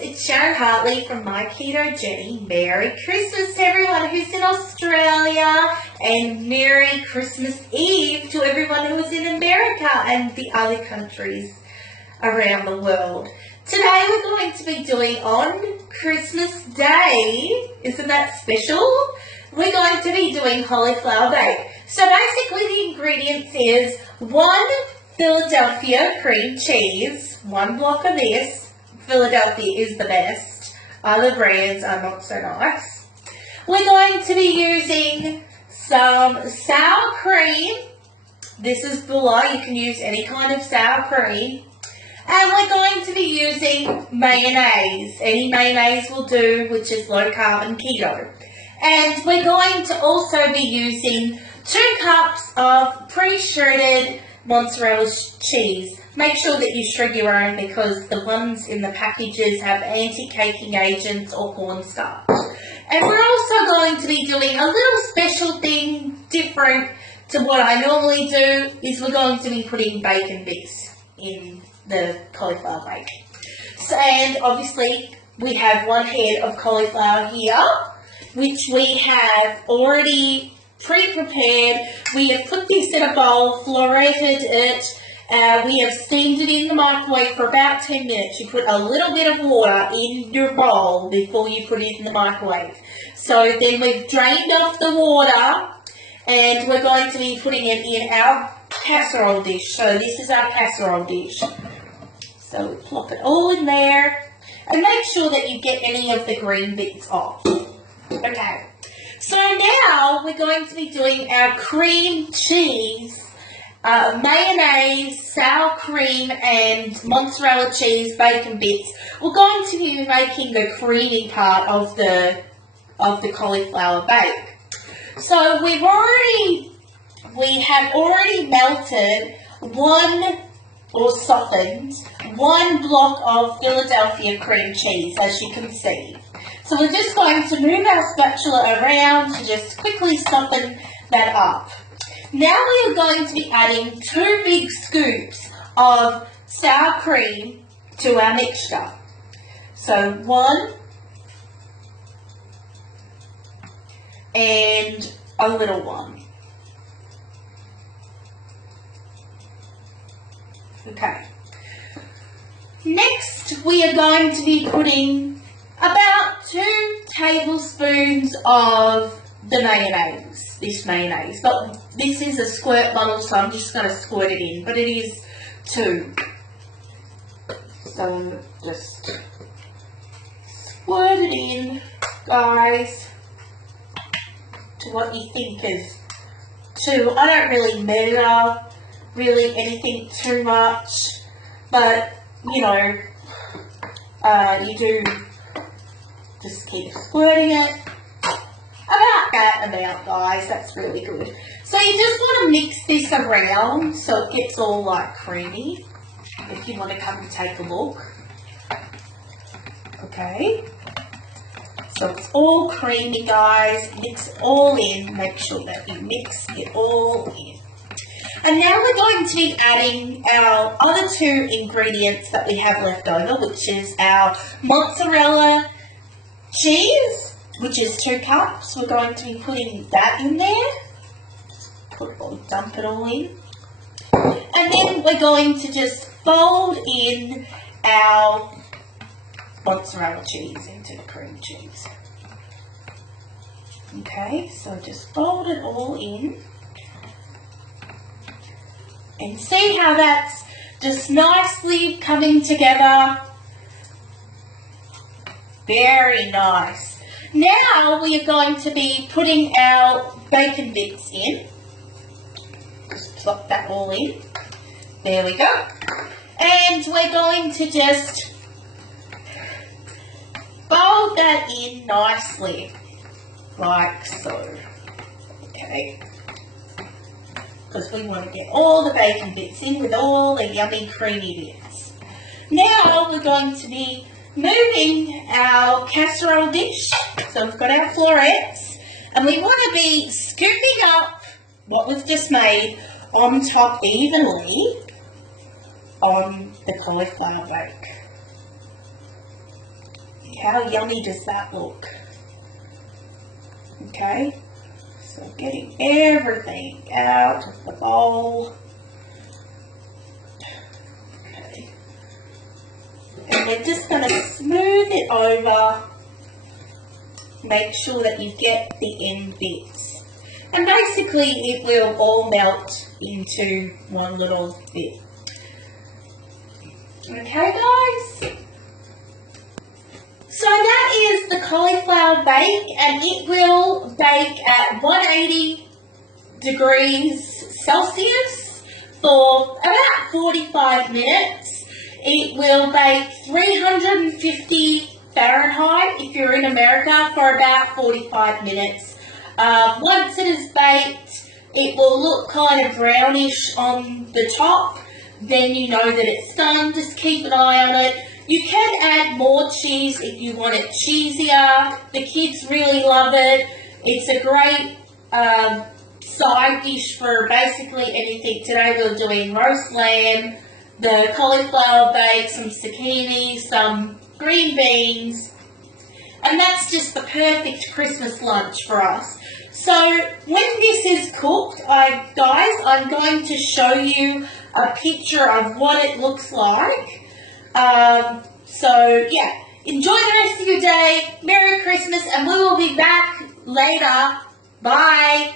it's Sharon Hartley from My Ketogentic. Merry Christmas to everyone who's in Australia, and Merry Christmas Eve to everyone who is in America and the other countries around the world. Today we're going to be doing on Christmas Day, isn't that special? We're going to be doing cauliflower bake. So basically the ingredients is 1 Philadelphia cream cheese, 1 block of this. Philadelphia is the best. Other brands are not so nice. We're going to be using some sour cream. This is below. You can use any kind of sour cream. And we're going to be using mayonnaise. Any mayonnaise will do, which is low carb and keto. And we're going to also be using 2 cups of pre-shredded mozzarella cheese. Make sure that you shred your own because the ones in the packages have anti-caking agents or cornstarch. And we're also going to be doing a little special thing different to what I normally do, is we're going to be putting bacon bits in the cauliflower bake. So, and obviously we have 1 head of cauliflower here, which we have already pre-prepared. We have put this in a bowl, fluoridated it. We have steamed it in the microwave for about 10 minutes. You put a little bit of water in your bowl before you put it in the microwave. So then we've drained off the water and we're going to be putting it in our casserole dish. So this is our casserole dish. So we plop it all in there and make sure that you get any of the green bits off. Okay. So now we're going to be doing our cream cheese, mayonnaise, sour cream and mozzarella cheese bacon bits. We're going to be making the creamy part of the cauliflower bake. So we have already melted softened 1 block of Philadelphia cream cheese, as you can see. So we're just going to move our spatula around to just quickly soften that up. Now we are going to be adding 2 big scoops of sour cream to our mixture. So 1 and a little one. Okay. Next we are going to be putting about 2 tablespoons of the mayonnaise, this mayonnaise. But this is a squirt bottle, so I'm just going to squirt it in. But it is 2. So just squirt it in, guys, to what you think is 2. I don't really measure anything too much, but you know, you do just keep squirting it. About that amount, guys. That's really good. So you just want to mix this around so it gets all like creamy. If you want to come and take a look. Okay. So it's all creamy, guys. Mix it all in. Make sure that you mix it all in. And now we're going to be adding our other 2 ingredients that we have left over, which is our mozzarella cheese, which is 2 cups. We're going to be putting that in there. Just dump it all in. And then we're going to just fold in our mozzarella cheese into the cream cheese. Okay, so just fold it all in. And see how that's just nicely coming together. Very nice. Now we are going to be putting our bacon bits in. Just plop that all in. There we go. And we're going to just fold that in nicely. Like so. Okay. Because we want to get all the bacon bits in with all the yummy creamy bits. Now we're going to be moving our casserole dish. So we've got our florets, and we want to be scooping up what we've just made on top evenly on the cauliflower bake. How yummy does that look? Okay, so getting everything out of the bowl. Okay. And we're just going to smooth it over. Make sure that you get the end bits. And basically it will all melt into one little bit. Okay guys? So that is the cauliflower bake, and it will bake at 180 degrees Celsius for about 45 minutes. It will bake 350 Fahrenheit if you're in America for about 45 minutes. Once it is baked, it will look kind of brownish on the top. Then you know that it's done. Just keep an eye on it. You can add more cheese if you want it cheesier. The kids really love it. It's a great side dish for basically anything. Today we're doing roast lamb, the cauliflower bake, some zucchini, some green beans, and that's just the perfect Christmas lunch for us. So when this is cooked, guys, I'm going to show you a picture of what it looks like. So yeah, enjoy the rest of your day. Merry Christmas, and we will be back later. Bye.